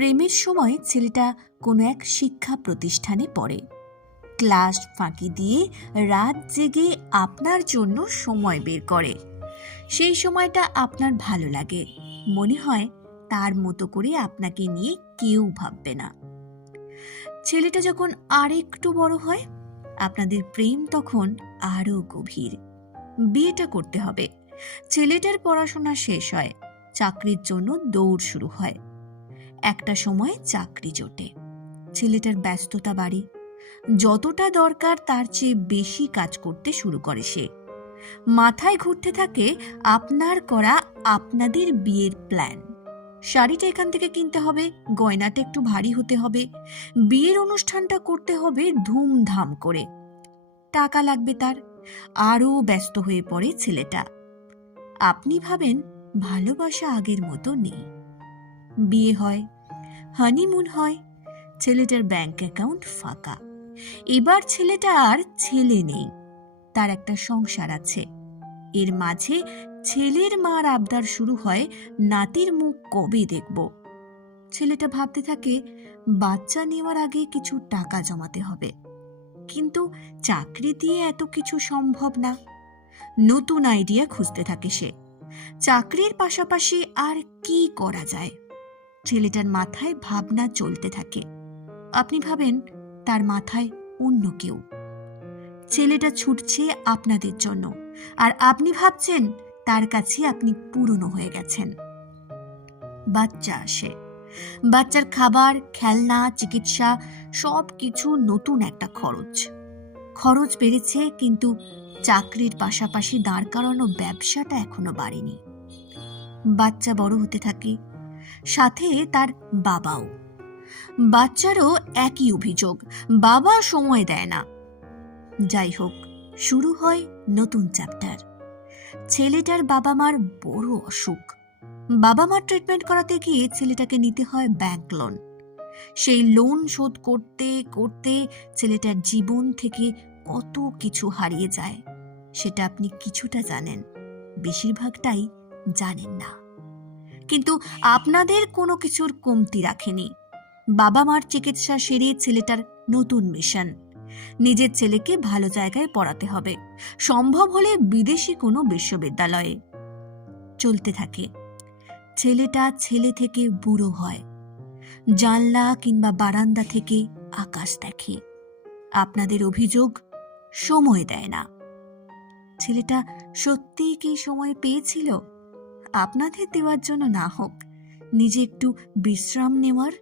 প্রেমের সময় ছেলেটা কোনো এক শিক্ষা প্রতিষ্ঠানে পড়ে। ক্লাস ফাঁকি দিয়ে রাত জেগে আপনার জন্য সময় বের করে। সেই সময়টা আপনার ভালো লাগে। মনে হয় তার মতো করে আপনাকে নিয়ে কেউ ভাববে না। ছেলেটা যখন আরেকটু বড় হয়, আপনাদের প্রেম তখন আরও গভীর। বিয়েটা করতে হবে। ছেলেটার পড়াশোনা শেষ হয়, চাকরির জন্য দৌড় শুরু হয়। একটা সময় চাকরি জোটে। ছেলেটার ব্যস্ততা বাড়ে। যতটা দরকার তার চেয়ে বেশি কাজ করতে শুরু করে সে। মাথায় ঘুরতে থাকে আপনার করা আপনাদের বিয়ের প্ল্যান। শাড়িটা এখান থেকে কিনতে হবে, গয়নাটা একটু ভারী হতে হবে, বিয়ের অনুষ্ঠানটা করতে হবে ধুমধাম করে। টাকা লাগবে তার। আরও ব্যস্ত হয়ে পড়ে ছেলেটা। আপনি ভাবেন ভালোবাসা আগের মতো নেই। বিয়ে হয় হানিমুন হয়, ছেলেটার ব্যাংক অ্যাকাউন্ট ফাঁকা। এবার ছেলেটা আর ছেলে নেই, তার একটা সংসার আছে। এর মাঝে ছেলের মার আবদার শুরু হয়, নাতির মুখ কবে দেখব। ছেলেটা ভাবতে থাকে, বাচ্চা নেওয়ার আগে কিছু টাকা জমাতে হবে। কিন্তু চাকরি দিয়ে এত কিছু সম্ভব না। নতুন আইডিয়া খুঁজতে থাকে সে। চাকরির পাশাপাশি আর কি করা যায়? ছেলেটার মাথায় ভাবনা চলতে থাকে। আপনি ভাবেন তার মাথায় অন্য কেউ। ছেলেটা ছুটছে আপনাদের জন্য আর আপনি ভাবছেন তার কাছে আপনি পুরনো হয়ে গেছেন। বাচ্চা আসে। বাচ্চার খাবার, খেলনা, চিকিৎসা সব কিছু নতুন একটা খরচ। খরচ বেড়েছে কিন্তু চাকরির পাশাপাশি দাঁড় করানো ব্যবসাটা এখনও বাড়েনি। বাচ্চা বড় হতে থাকে সাথে তার বাবাও। বাচ্চারও একই অভিযোগ, বাবা সময় দেয় না। যাই হোক শুরু হয় নতুন চ্যাপ্টার। ছেলেটার বাবা মার বড় অসুখ। বাবা মার ট্রিটমেন্ট করাতে গিয়ে ছেলেটাকে নিতে হয় ব্যাংক লোন সেই লোন শোধ করতে করতে ছেলেটার জীবন থেকে কত কিছু হারিয়ে যায়, সেটা আপনি কিছুটা জানেন। বেশিরভাগটাই জানেন না। কিন্তু আপনাদের কোনো কিছুর কমতি রাখেনি। বাবা মার চিকিৎসা সেরে ছেলেটার নতুন মিশন। নিজের ছেলেকে ভালো জায়গায় পড়াতে হবে। সম্ভব হলে বিদেশি কোনো বিশ্ববিদ্যালয়ে। চলতে থাকে। ছেলেটা ছেলে থেকে বুড়ো হয়। জানলা কিংবা বারান্দা থেকে আকাশ দেখে। আপনাদের অভিযোগ সময় দেয় না। ছেলেটা সত্যিই কি সময় পেয়েছিল? আপনাদের দেওয়ার জন্য না হোক নিজে একটু বিশ্রাম নেওয়ার